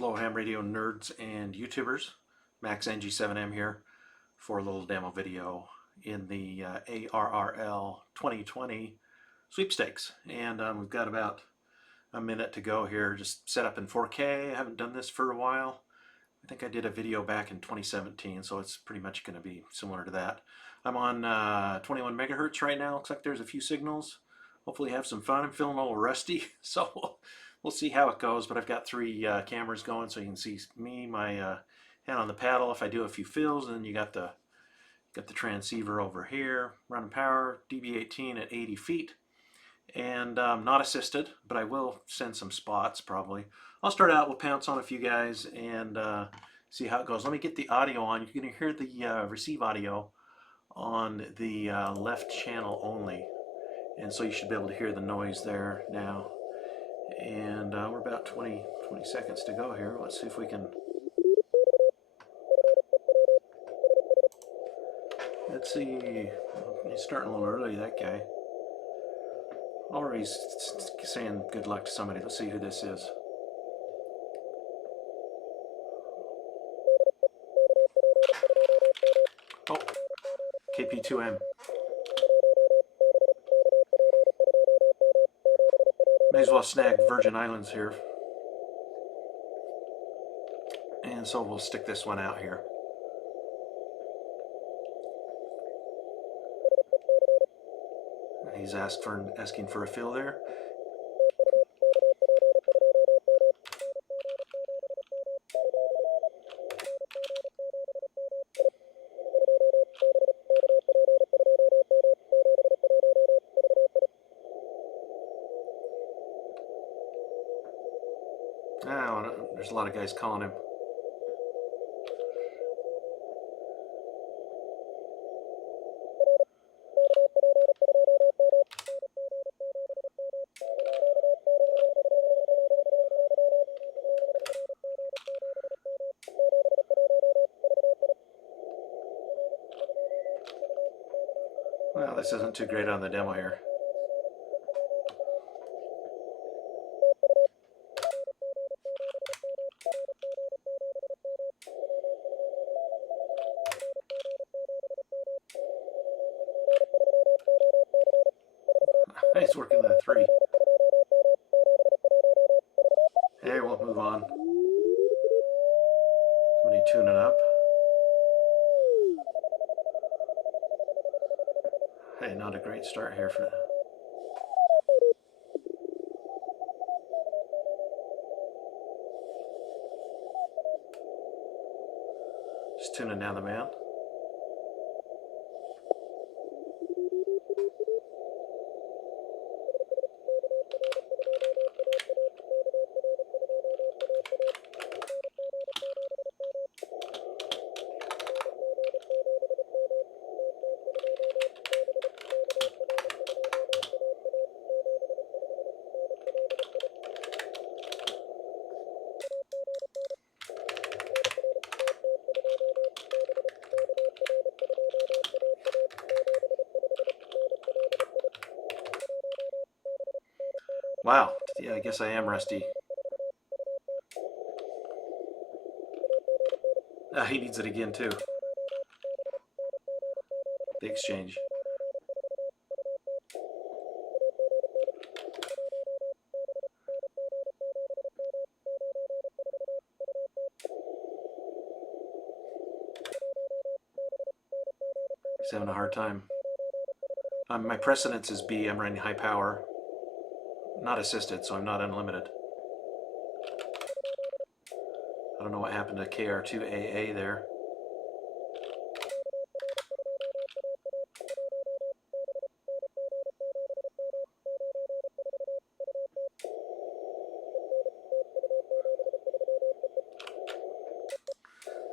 Hello ham radio nerds and YouTubers. Max NG7M here for a little demo video in the ARRL 2020 Sweepstakes. And we've got about a minute to go here. Just set up in 4K. I haven't done this for a while. I think I did a video back in 2017, so it's pretty much going to be similar to that. I'm on 21 megahertz right now. Looks like there's a few signals. Hopefully have some fun. I'm feeling a little rusty, so we'll see how it goes. But I've got three cameras going, so you can see me, my hand on the paddle if I do a few fills, and then you got the transceiver over here, running power, DB18 at 80 feet. And not assisted, but I will send some spots probably. I'll start out, we'll pounce on a few guys and see how it goes. Let me get the audio on. You're going to hear the receive audio on the left channel only. And so you should be able to hear the noise there now. And we're about 20 seconds to go here. Let's see if we can... Let's see. He's starting a little early, that guy. Already saying good luck to somebody. Let's see who this is. Oh, KP2M. May as well snag Virgin Islands here. And so we'll stick this one out here. He's asking for a fill there. Oh, there's a lot of guys calling him. Well, this isn't too great on the demo here. Nice working that 3. Hey, we'll move on. Somebody tuning up. Hey, not a great start here for that. Just tuning down the man. Wow, yeah, I guess I am rusty. He needs it again too. The exchange. He's having a hard time. My precedence is B. I'm running high power. Not assisted, so I'm not unlimited. I don't know what happened to KR2AA there.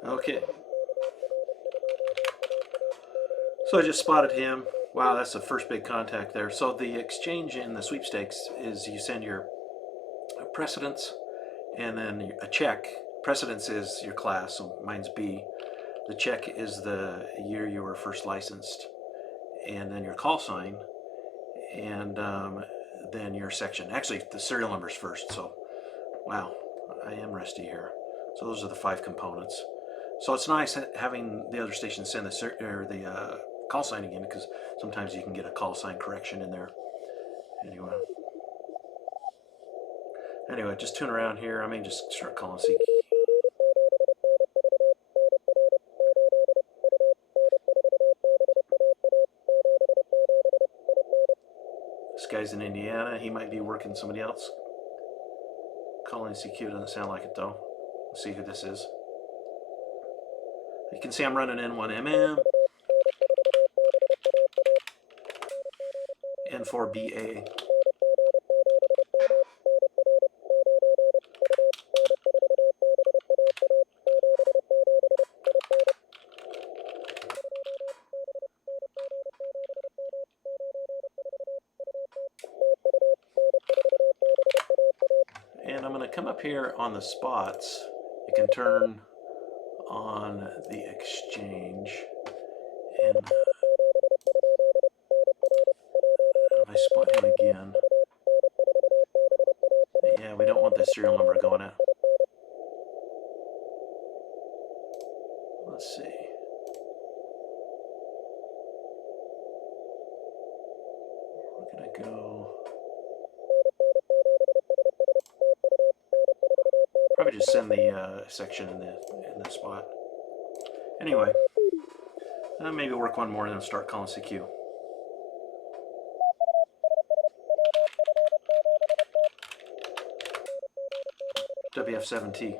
Okay. So I just spotted him. Wow, that's the first big contact there. So the exchange in the sweepstakes is you send your precedence and then a check. Precedence is your class, so mine's B. The check is the year you were first licensed, and then your call sign, and then your section. Actually, the serial number's first, so wow, I am rusty here. So those are the 5 components. So it's nice having the other station send the call sign again, because sometimes you can get a call sign correction in there. Anyway, just tune around here. I may just start calling CQ. This guy's in Indiana. He might be working somebody else. Calling CQ doesn't sound like it though. Let's see who this is. You can see I'm running N1MM, N4BA. And I'm going to come up here on the spots. You can turn on the exchange, and if I spot him again, yeah, we don't want the serial number going out. Let's see. We're going to go. Probably just send the section in the spot. Anyway, maybe work one more and then start calling CQ. WF7T.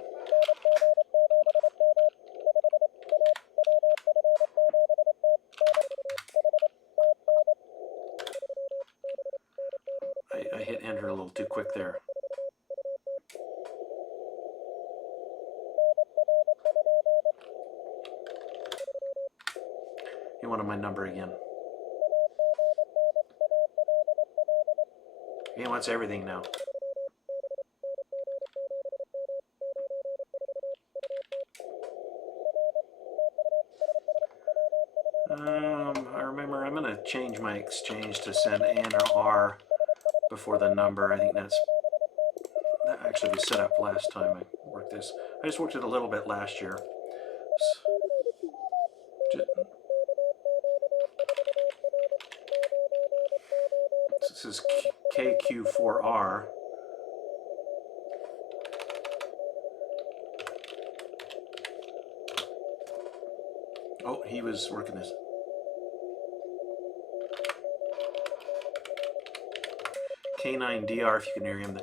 I hit enter a little too quick there. He wanted my number again. He wants everything now. I remember I'm going to change my exchange to send N or R before the number. I think that actually was set up last time I worked this. I just worked it a little bit last year. This is KQ4R. Oh, he was working this. K9DR, if you can hear him.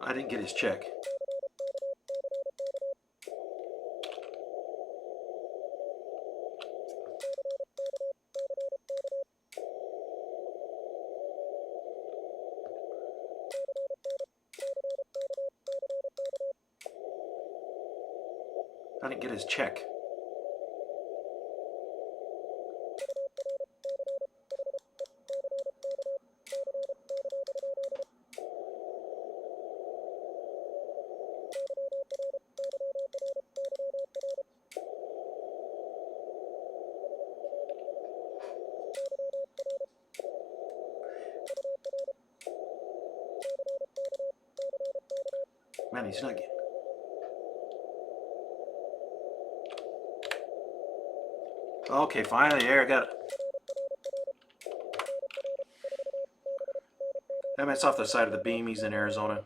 I didn't get his check. I didn't get his check. Man, he's not getting. Okay, finally, there, I got it. That man's off the side of the beam. He's in Arizona.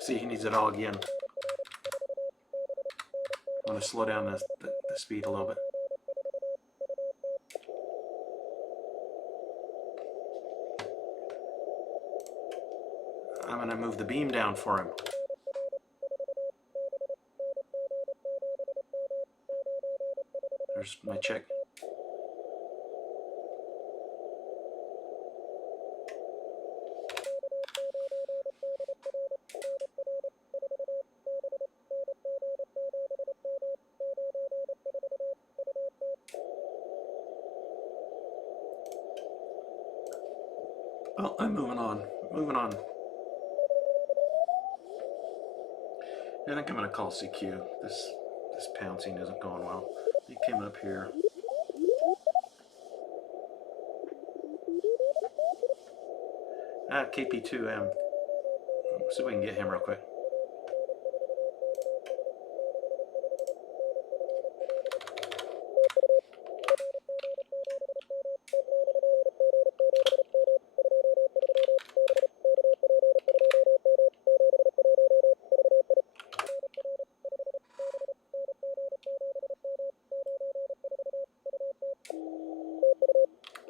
See, he needs it all again. I'm going to slow down the speed a little bit. I'm going to move the beam down for him. There's my check. Well, I'm moving on. Moving on. I think I'm going to call CQ. This This pouncing isn't going well. He came up here. KP2M. See if we can get him real quick.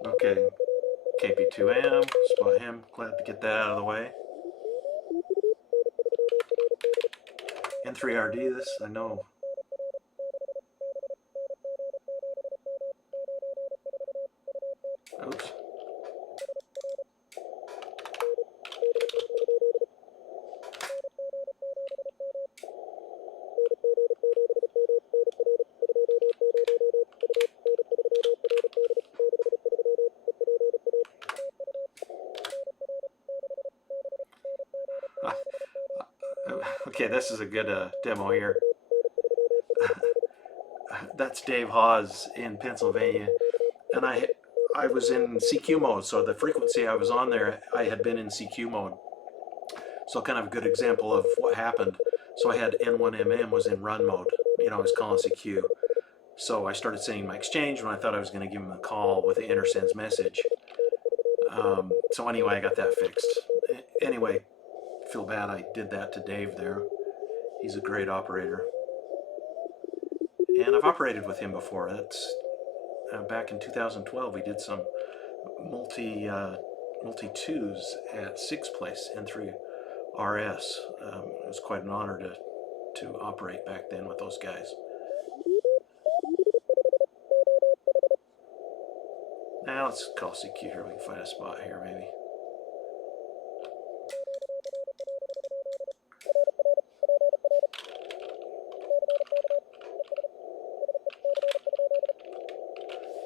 Okay, KP2M, spot him. Glad to get that out of the way. N3RD, this I know. Oops. Okay, this is a good demo here. That's Dave Hawes in Pennsylvania, and I was in CQ mode, so the frequency I was on there, I had been in CQ mode. So kind of a good example of what happened. So I had N1MM was in run mode, you know, I was calling CQ. So I started sending my exchange when I thought I was going to give him a call with the intersends message. So anyway, I got that fixed. Anyway, feel bad I did that to Dave there. He's a great operator. And I've operated with him before. That's back in 2012. We did some multi twos at Six Place N3RS. It was quite an honor to operate back then with those guys. Now let's call CQ here. We can find a spot here maybe.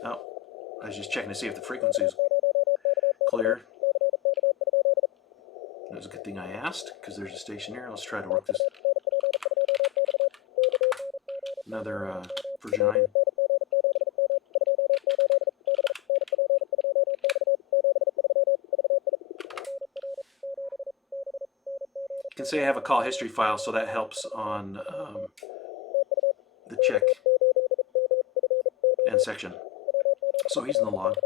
Oh, I was just checking to see if the frequency is clear. It was a good thing I asked, because there's a station here. Let's try to work this. Another Virgin. You can say I have a call history file, so that helps on the check and section. So he's in the log.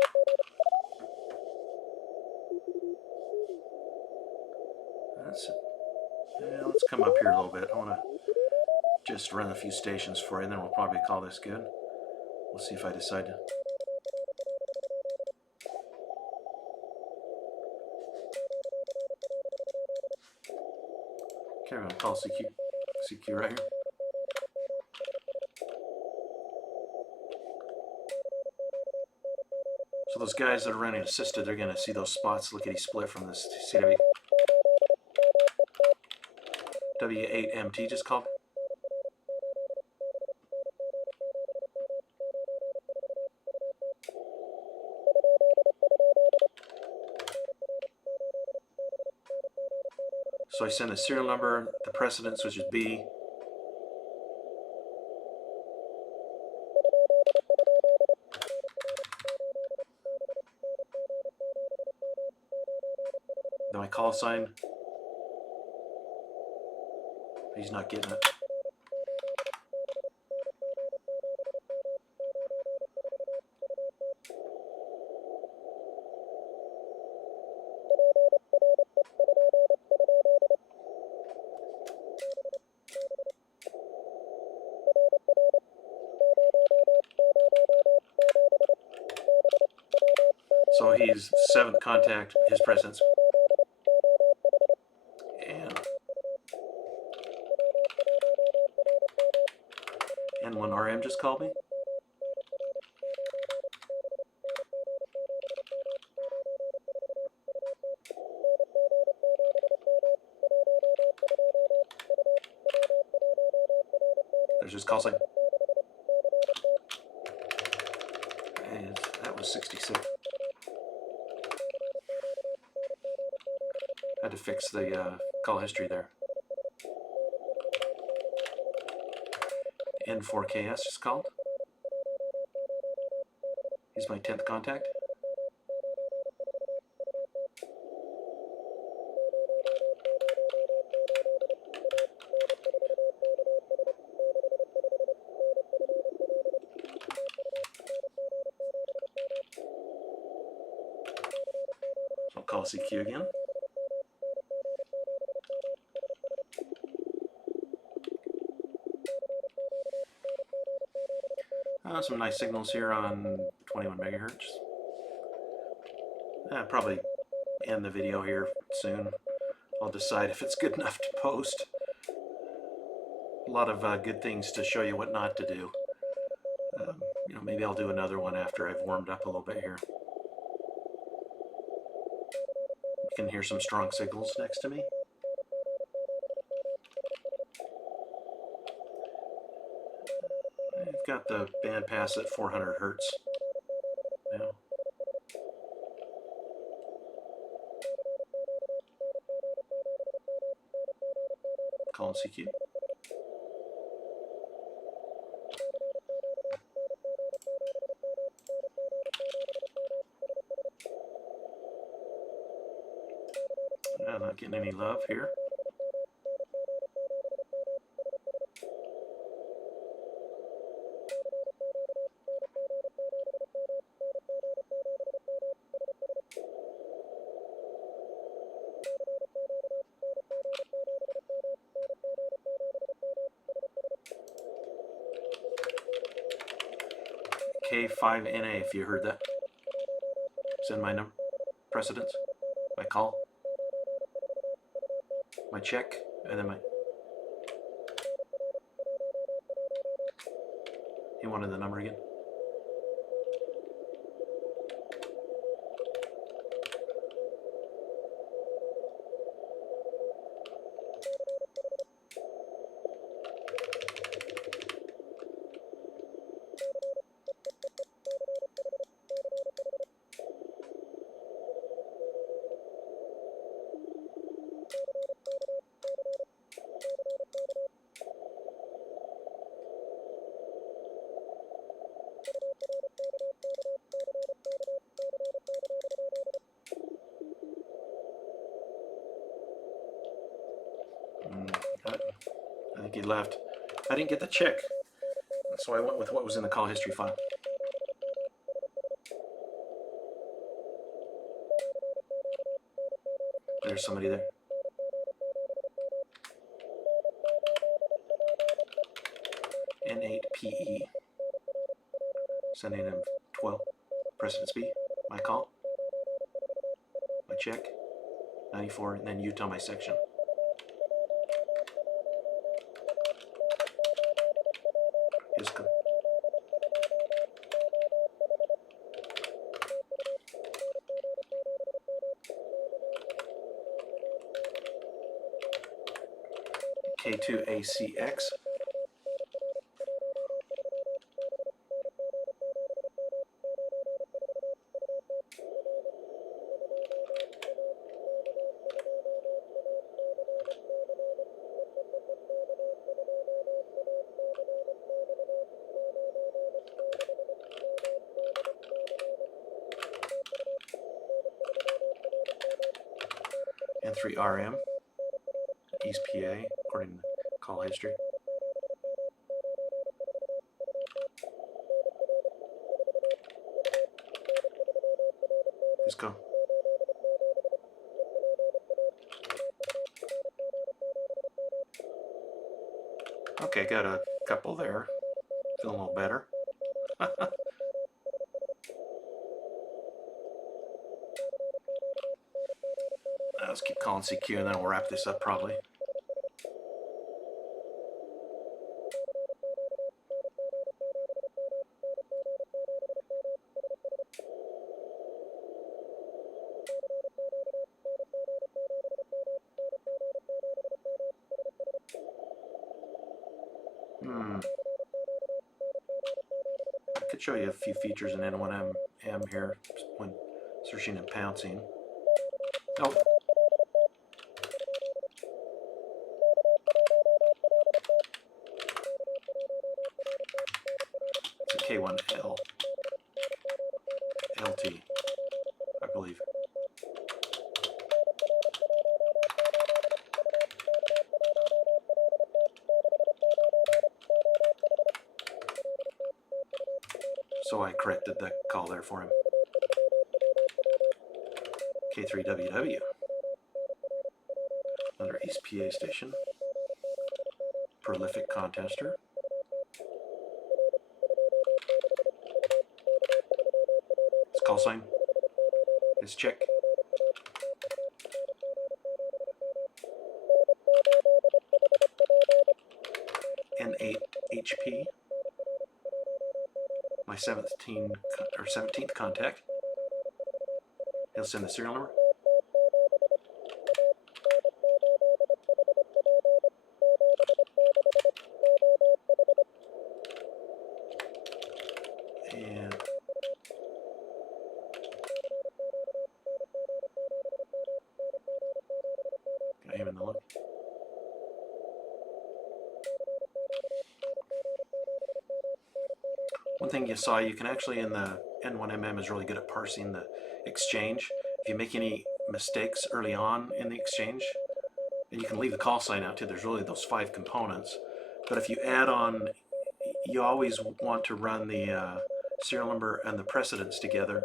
Let's come up here a little bit. I want to just run a few stations for you, and then we'll probably call this good. We'll see if I decide to. Okay, I'm going to call CQ right here. So those guys that are running assisted, they're going to see those spots lickety split from this CW. W8MT just called. So I send the serial number, the precedence, which is B. Then my call sign. He's not getting it. So he's 7th contact, his precedence. And N1RM just called me. There's his call sign. And that was 66. Had to fix the call history there. N4KS is called. He's my 10th contact. So I'll call CQ again. Some nice signals here on 21 megahertz. I'll probably end the video here soon. I'll decide if it's good enough to post. A lot of good things to show you what not to do. You know, maybe I'll do another one after I've warmed up a little bit here. You can hear some strong signals next to me. I've got the band pass at 400 hertz now. Calling CQ. I'm not getting any love here. K5NA, if you heard that. Send my number, precedence, my call, my check, and then my... He wanted the number again. I think he left. I didn't get the check, so I went with what was in the call history file. There's somebody there. N8PE. Sending him 12. Precedence B. My call. My check. 94, and then Utah my section. His call. K2ACX. N3RM, East PA, according to call history. Let's go. Okay, got a couple there. Feeling a little better. Let's keep calling CQ and then we'll wrap this up probably. I could show you a few features in N1M here when searching and pouncing. Oh. K1L LT, I believe. So I corrected the call there for him. K3WW, another East PA station. Prolific contester. His call sign. His check. N8HP. My 17th contact. He'll send the serial number. And got him in the look. One thing you saw, you can actually, in the N1MM is really good at parsing the exchange. If you make any mistakes early on in the exchange, and you can leave the call sign out too, there's really those 5 components. But if you add on, you always want to run the serial number and the precedence together.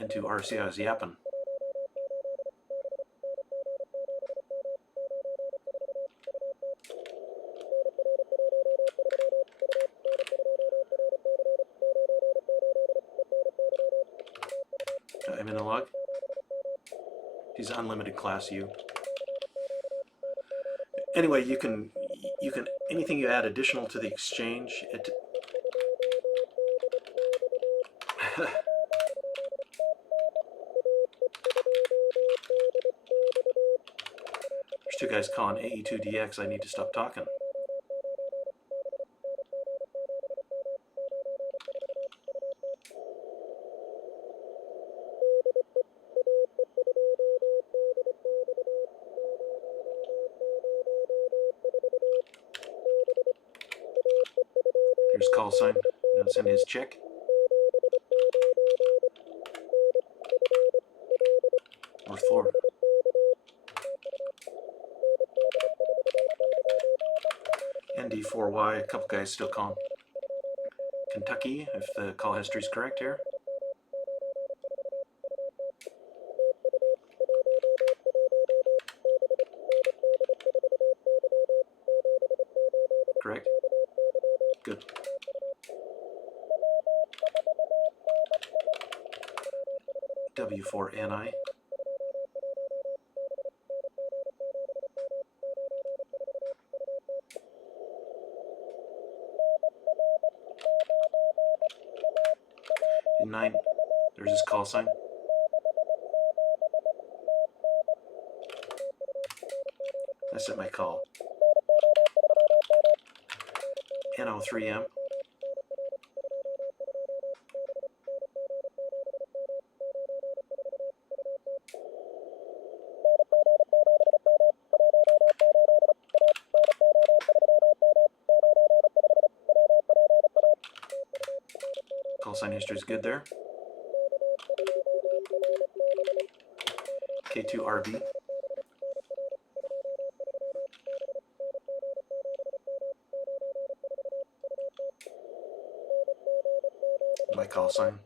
Into RC, I was yapping. Got him in the log. He's unlimited class U. Anyway, you can anything you add additional to the exchange, it there's 2 guys calling AE2DX. I need to stop talking. Here's call sign. Now send his check. North floor. ND4Y, a couple guys still calling. Kentucky, if the call history is correct here. Correct? Good. W4NI. In 9, there's his call sign. I sent my call. NO3M. Call sign history is good there. K2RB. My call sign.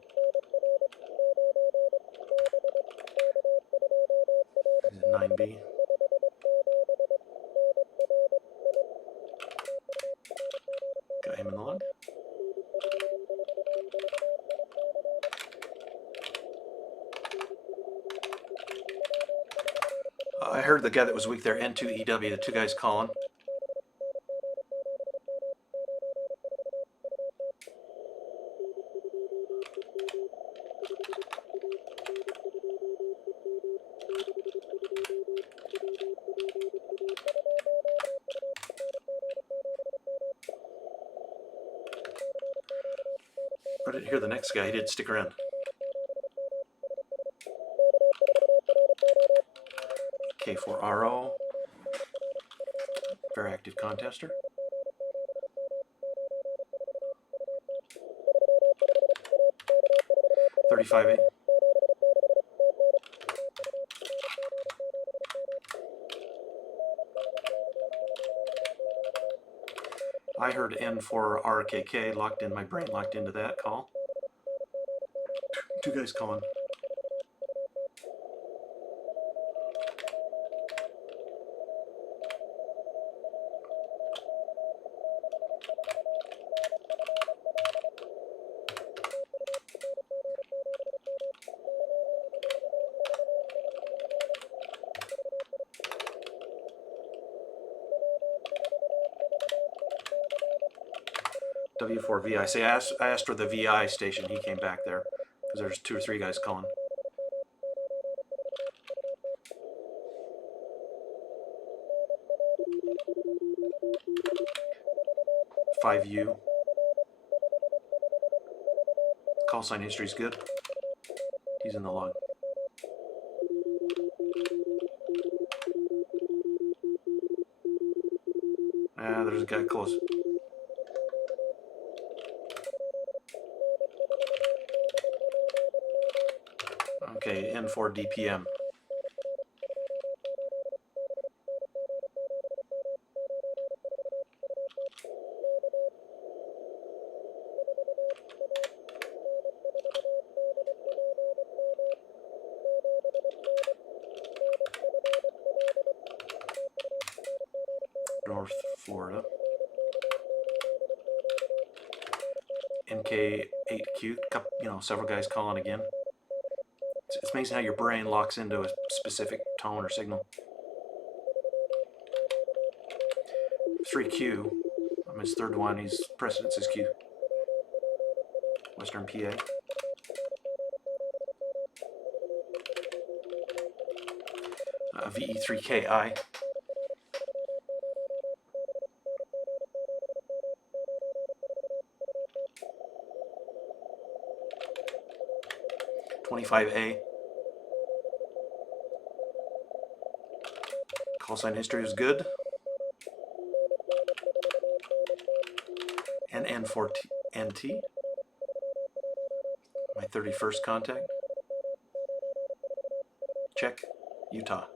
This is 9B. Got him in the log. I heard the guy that was weak there, N2EW, the 2 guys calling. I didn't hear the next guy, he did stick around. K4RO, very active contester. 35A. I heard N4RKK, locked in, my brain locked into that call. Two guys calling. W4VI. I asked for the VI station. He came back there because there's 2 or 3 guys calling. .5U. Call sign history's good. He's in the log. There's a guy close. Okay, N4 DPM. North Florida. NK8Q, several guys calling again. It's amazing how your brain locks into a specific tone or signal. 3Q, I'm his third one, he's precedence is Q. Western PA. VE3KI. .25A. Call sign history is good. And N4NT. My 31st contact. Check, Utah.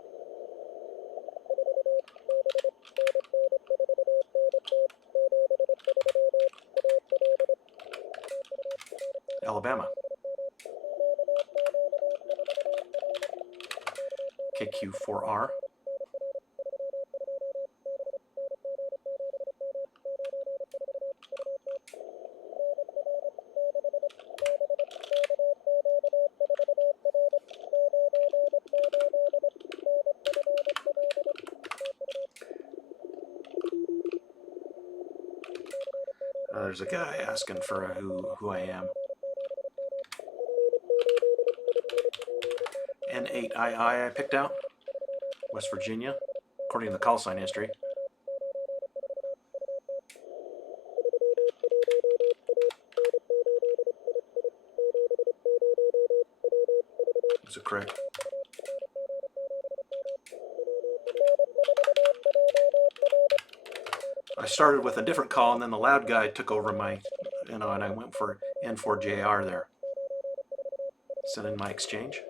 Alabama. KQ4R. There's a guy asking for who I am. N8II I picked out. West Virginia, according to the call sign history. Is it correct? I started with a different call, and then the loud guy took over my, and I went for N4JR there. Sent in my exchange.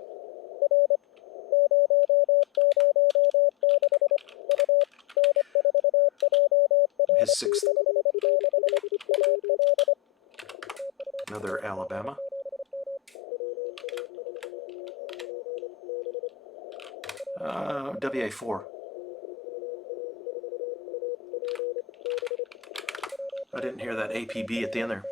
His 6th. Another Alabama. WA4. I didn't hear that APB at the end there.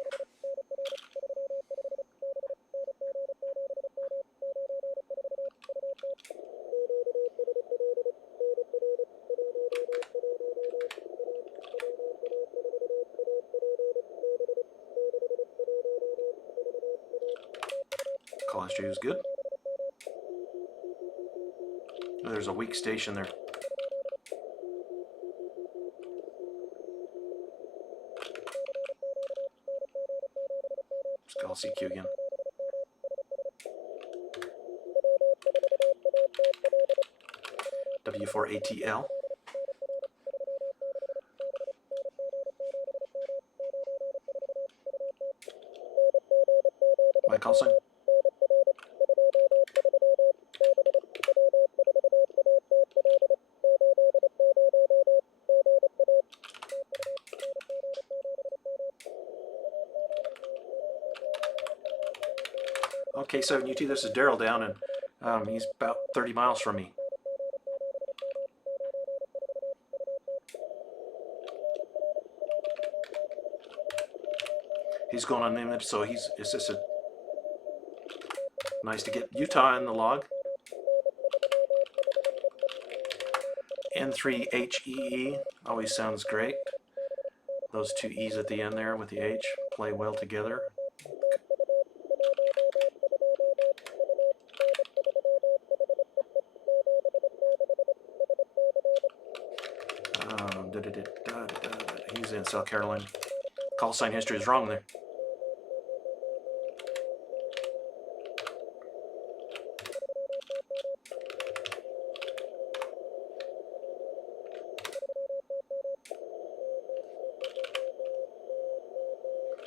Call history is good. Oh, there's a weak station there. Let's call CQ again. W4ATL. My call sign. Okay, K7UT, this is Daryl down, and he's about 30 miles from me. He's going unlimited, so it's just nice to get Utah in the log. N3HEE always sounds great. Those two E's at the end there with the H play well together. He's in South Carolina. Call sign history is wrong there.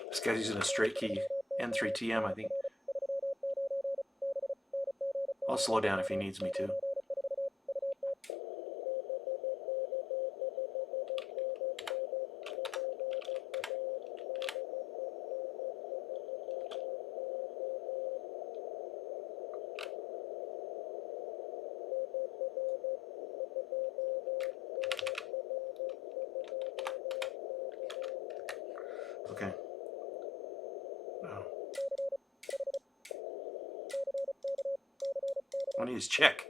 This guy's using a straight key, N3TM, I think. I'll slow down if he needs me to. Okay. Oh. I need his check.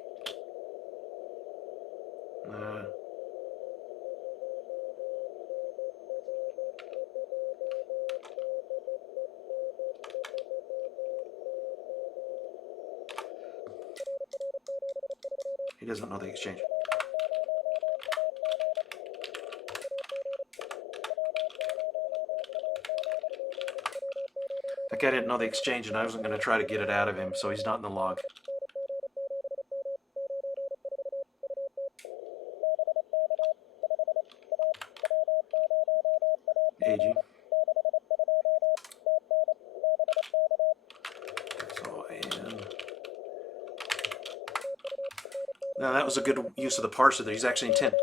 He doesn't know the exchange. That guy didn't know the exchange, and I wasn't going to try to get it out of him, so he's not in the log. AG. So, and now that was a good use of the parser there. He's actually in 10.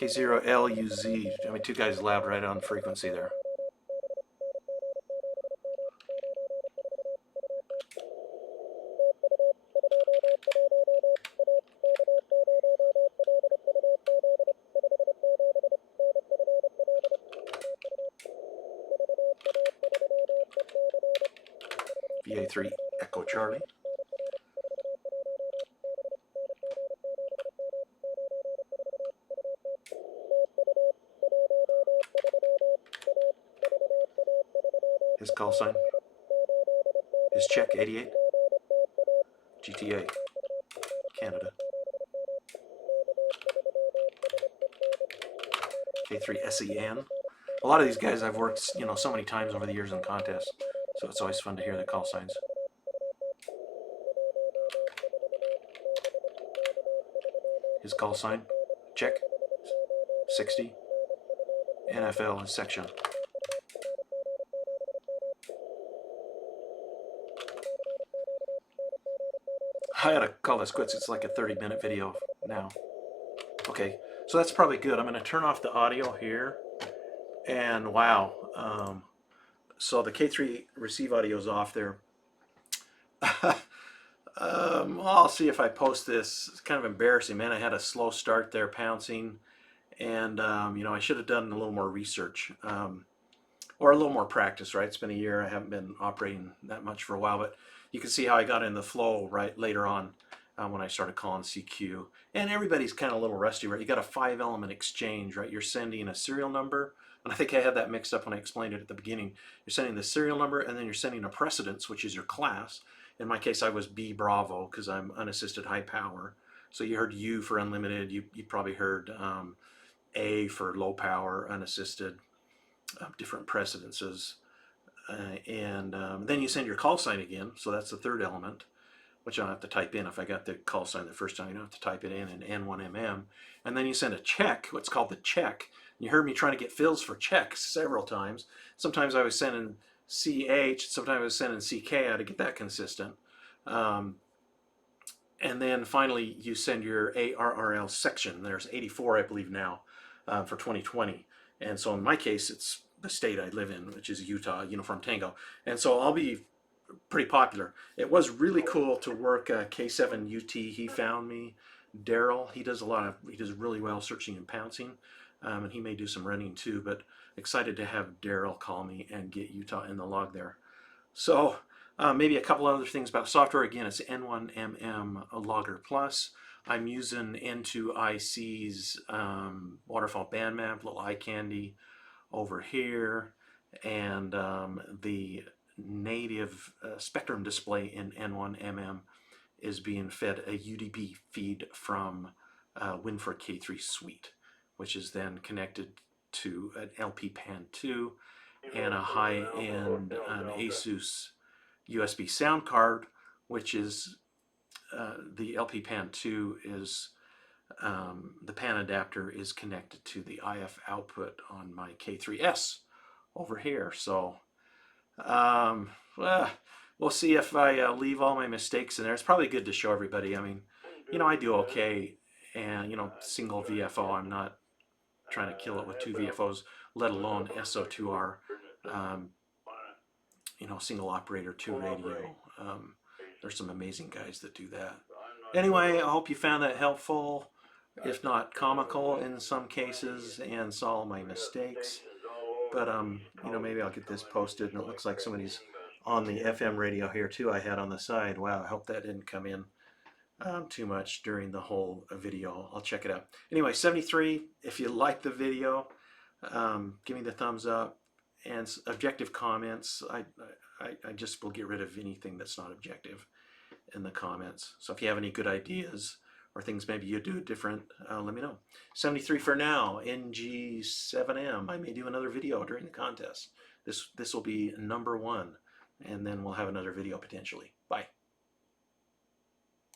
K0LUZ. I mean, two guys loud right on frequency there. VA3 Echo Charlie. His call sign. His check, 88. GTA, Canada. K3SEN. A lot of these guys I've worked, so many times over the years in contests, so it's always fun to hear the call signs. His call sign, check, 60. NFL is section. I gotta call this quits. It's like a 30-minute video now. Okay, so that's probably good. I'm gonna turn off the audio here, and wow. So the K3 receive audio is off there. I'll see if I post this. It's kind of embarrassing, man. I had a slow start there, pouncing, and I should have done a little more research, or a little more practice, right? It's been a year. I haven't been operating that much for a while, but you can see how I got in the flow right later on when I started calling CQ. And everybody's kind of a little rusty, right? You got a 5-element exchange, right? You're sending a serial number, and I think I had that mixed up when I explained it at the beginning. You're sending the serial number, and then you're sending a precedence, which is your class. In my case, I was B Bravo because I'm unassisted high power. So you heard U for unlimited. You probably heard A for low power, unassisted, different precedences. And then you send your call sign again. So that's the third element, which I don't have to type in. If I got the call sign the first time, you don't have to type it in N1MM. And then you send a check, what's called the check. You heard me trying to get fills for checks several times. Sometimes I was sending CH, sometimes I was sending CK. I had to get that consistent. And then finally, you send your ARRL section. There's 84, I believe, now for 2020. And so in my case, it's the state I live in, which is Utah, Uniform Tango. And so I'll be pretty popular. It was really cool to work K7UT. He found me. Daryl, he does really well searching and pouncing. And he may do some running too, but excited to have Daryl call me and get Utah in the log there. So maybe a couple other things about software. Again, it's N1MM Logger Plus. I'm using N2IC's waterfall band map, little eye candy over here, and the native spectrum display in N1MM is being fed a UDP feed from Winford K3 Suite, which is then connected to an LP Pan 2 and a high-end Asus USB sound card, which is the LP Pan 2 is the pan adapter is connected to the IF output on my K3S over here. So well, we'll see if I leave all my mistakes in there. It's probably good to show everybody. I mean, I do okay, and single VFO. I'm not trying to kill it with two VFOs, let alone SO2R. Single operator, two radio. There's some amazing guys that do that. Anyway, I hope you found that helpful, if not comical in some cases, and saw my mistakes. But maybe I'll get this posted, and it looks like somebody's on the FM radio here too. I had on the side. Wow, I hope that didn't come in too much during the whole video. I'll check it out. Anyway, 73. If you like the video, give me the thumbs up and objective comments. I just will get rid of anything that's not objective in the comments. So if you have any good ideas or things maybe you do different, let me know. 73 for now. NG7M. I may do another video during the contest. This will be number 1, and then we'll have another video potentially. Bye.